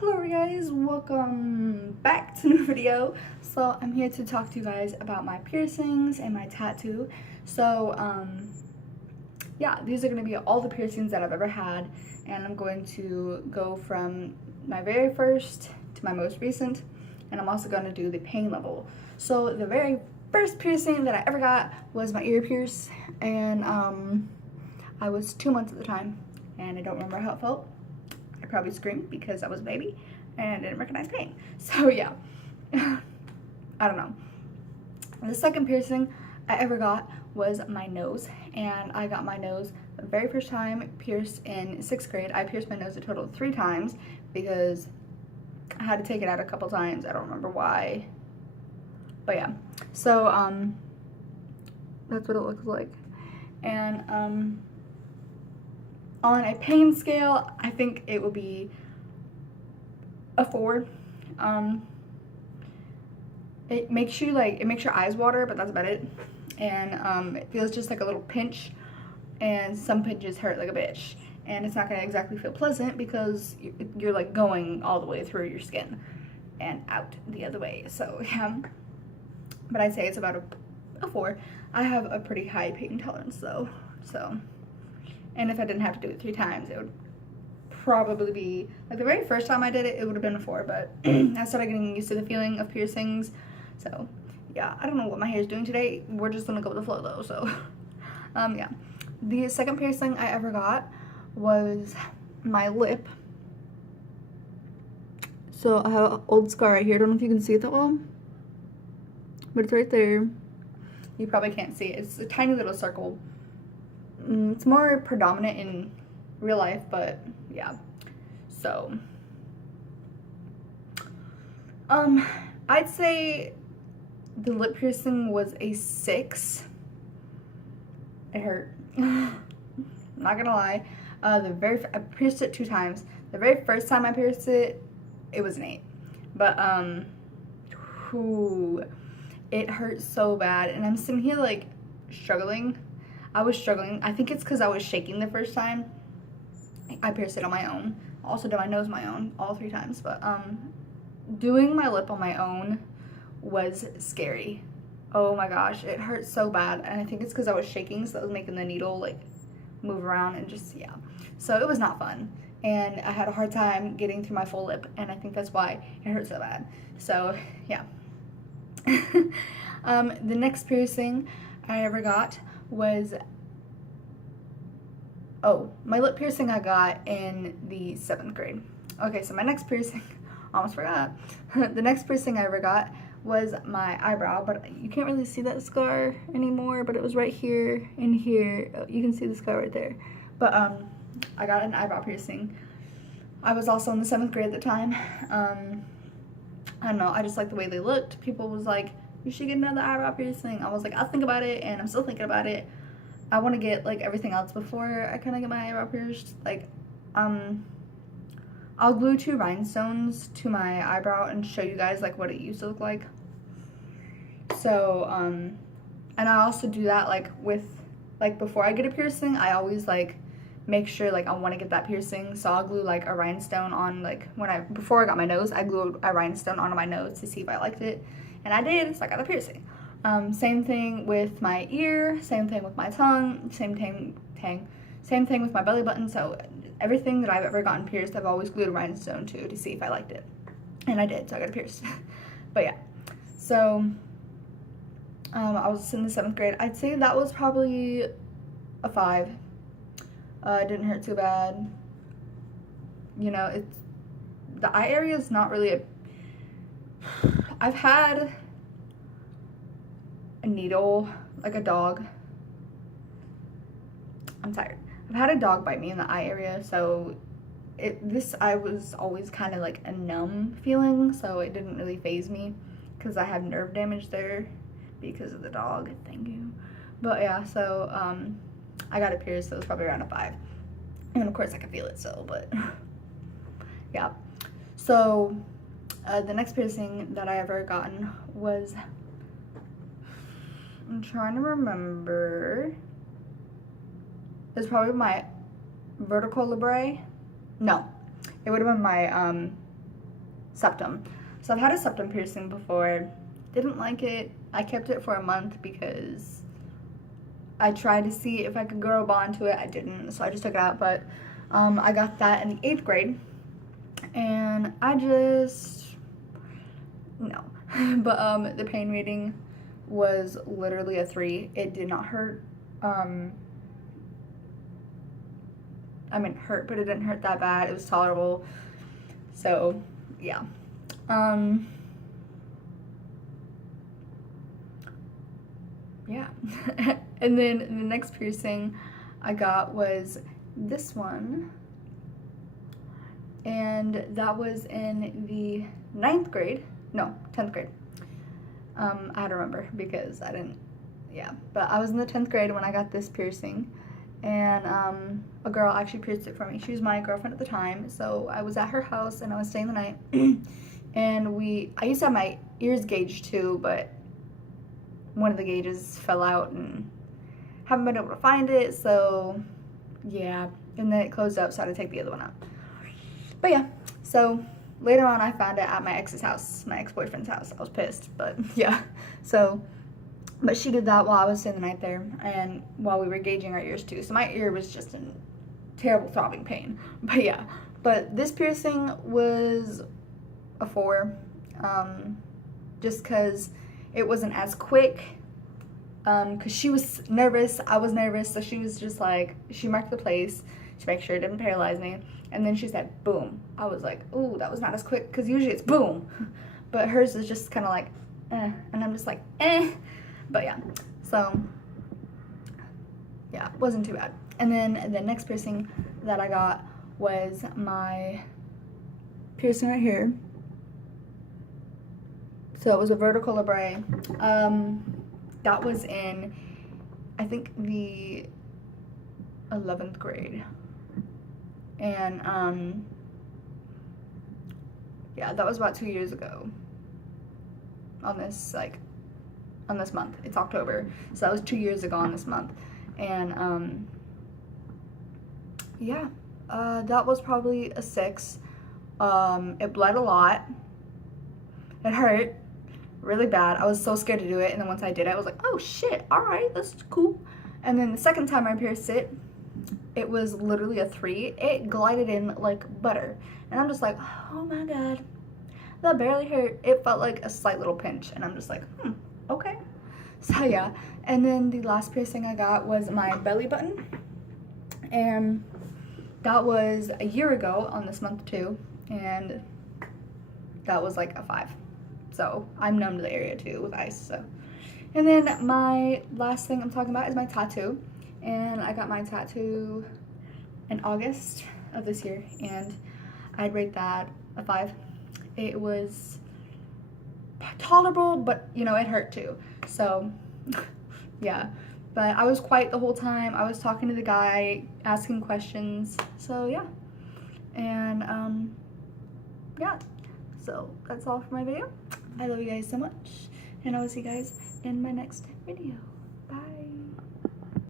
Hello guys, welcome back to a new video. So I'm here to talk to you guys about my piercings and my tattoo. So yeah, these are going to be all the piercings that I've ever had, and I'm going to go from my very first to my most recent, and I'm also going to do the pain level. So the very first piercing that I ever got was my ear pierce, and I was 2 months at the time, and I don't remember how it felt. I probably screamed because I was a baby and didn't recognize pain. So yeah, I don't know. The second piercing I ever got was my nose, and I got my nose the very first time pierced in 6th grade. I pierced my nose a total of 3 times because I had to take it out a couple times. I don't remember why, but yeah. So that's what it looks like. And on a pain scale, I think it will be a 4. It makes your eyes water, but that's about it. And it feels just like a little pinch, and some pinches hurt like a bitch. And it's not gonna exactly feel pleasant because you're like going all the way through your skin and out the other way. So yeah, but I'd say it's about a 4. I have a pretty high pain tolerance though, so. And if I didn't have to do it 3 times, it would probably be, like the very first time I did it, it would have been a 4, but I started getting used to the feeling of piercings. So yeah, I don't know what my hair is doing today. We're just gonna go with the flow though, so. Yeah. The second piercing I ever got was my lip. So I have an old scar right here. I don't know if you can see it that well, but it's right there. You probably can't see it. It's a tiny little circle. It's more predominant in real life, but yeah. So I'd say the lip piercing was a 6. It hurt. I'm not gonna lie. I pierced it 2 times. The very first time I pierced it, it was an 8. But it hurt so bad, and I'm sitting here like struggling. I was struggling. I think it's because I was shaking the first time. I pierced it on my own. I also did my nose on my own all 3 times. But doing my lip on my own was scary. Oh my gosh, it hurt so bad. And I think it's because I was shaking, so that was making the needle like move around and just, yeah. So it was not fun. And I had a hard time getting through my full lip, and I think that's why it hurt so bad. So yeah. The next piercing I ever got was, my lip piercing I got in the 7th grade. Okay, so my next piercing, almost forgot. The next piercing I ever got was my eyebrow, but you can't really see that scar anymore, but it was right here and here. You can see the scar right there. But I got an eyebrow piercing. I was also in the 7th grade at the time. I don't know, I just liked the way they looked. People was like, you should get another eyebrow piercing. I was like, I'll think about it, and I'm still thinking about it. I want to get like everything else before I kind of get my eyebrow pierced. Like, I'll glue 2 rhinestones to my eyebrow and show you guys like what it used to look like. So, and I also do that like with, like before I get a piercing, I always like make sure like I want to get that piercing. So I'll glue like a rhinestone on, like before I got my nose, I glued a rhinestone onto my nose to see if I liked it. And I did, so I got a piercing. Same thing with my ear, same thing with my tongue, same thing with my belly button. So everything that I've ever gotten pierced, I've always glued a rhinestone to see if I liked it. And I did, so I got it pierced. But yeah, so I was in the 7th grade. I'd say that was probably a 5. It didn't hurt too bad. You know, the eye area is not really I've had a needle, like a dog. I'm tired. I've had a dog bite me in the eye area, so I was always kind of like a numb feeling, so it didn't really faze me because I have nerve damage there because of the dog. Thank you. But yeah, so I got it pierced, so it was probably around a 5. And of course I can feel it still, but yeah. So the next piercing that I ever gotten was, I'm trying to remember. It was probably my vertical labret. No, it would have been my septum. So I've had a septum piercing before. Didn't like it. I kept it for a month because I tried to see if I could grow a bond to it. I didn't, so I just took it out. But I got that in the 8th grade, and I just, no. But the pain rating was literally a 3. It did not hurt. I mean, hurt, but it didn't hurt that bad. It was tolerable. So, yeah. Yeah. And then the next piercing I got was this one. And that was in the 9th grade. No, 10th grade. I had to remember because I didn't, yeah. But I was in the 10th grade when I got this piercing. And a girl actually pierced it for me. She was my girlfriend at the time. So I was at her house and I was staying the night. And I used to have my ears gauged too, but one of the gauges fell out and haven't been able to find it. So yeah, and then it closed up, so I had to take the other one out. But yeah, so later on I found it at my ex's house, my ex-boyfriend's house. I was pissed, but yeah. So, but she did that while I was staying the night there and while we were gauging our ears too. So my ear was just in terrible throbbing pain. But yeah, but this piercing was a 4, just because it wasn't as quick, because she was nervous, I was nervous, so she was just like, she marked the place to make sure it didn't paralyze me, and then she said boom. I was like, ooh, that was not as quick, because usually it's boom, but hers is just kind of like, and I'm just like, but yeah, so, yeah, it wasn't too bad. And then the next piercing that I got was my piercing right here. So it was a vertical labret. That was in, I think, the 11th grade. And yeah, that was about 2 years ago. On this month. It's October. So that was 2 years ago on this month. And yeah, that was probably a 6. It bled a lot. It hurt really bad. I was so scared to do it, and then once I did it, I was like, oh shit, all right, that's cool. And then the second time I pierced it, it was literally a 3. It glided in like butter, and I'm just like, oh my god, that barely hurt. It felt like a slight little pinch, and I'm just like, okay. So yeah, and then the last piercing I got was my belly button, and that was a year ago on this month too, and that was like a 5. So I'm numb to the area too with ice. So, and then my last thing I'm talking about is my tattoo, and I got my tattoo in August of this year, and I'd rate that a 5. It was tolerable, but you know, it hurt too. So yeah, but I was quiet the whole time. I was talking to the guy, asking questions. So yeah, and yeah, so that's all for my video. I love you guys so much, and I will see you guys in my next video.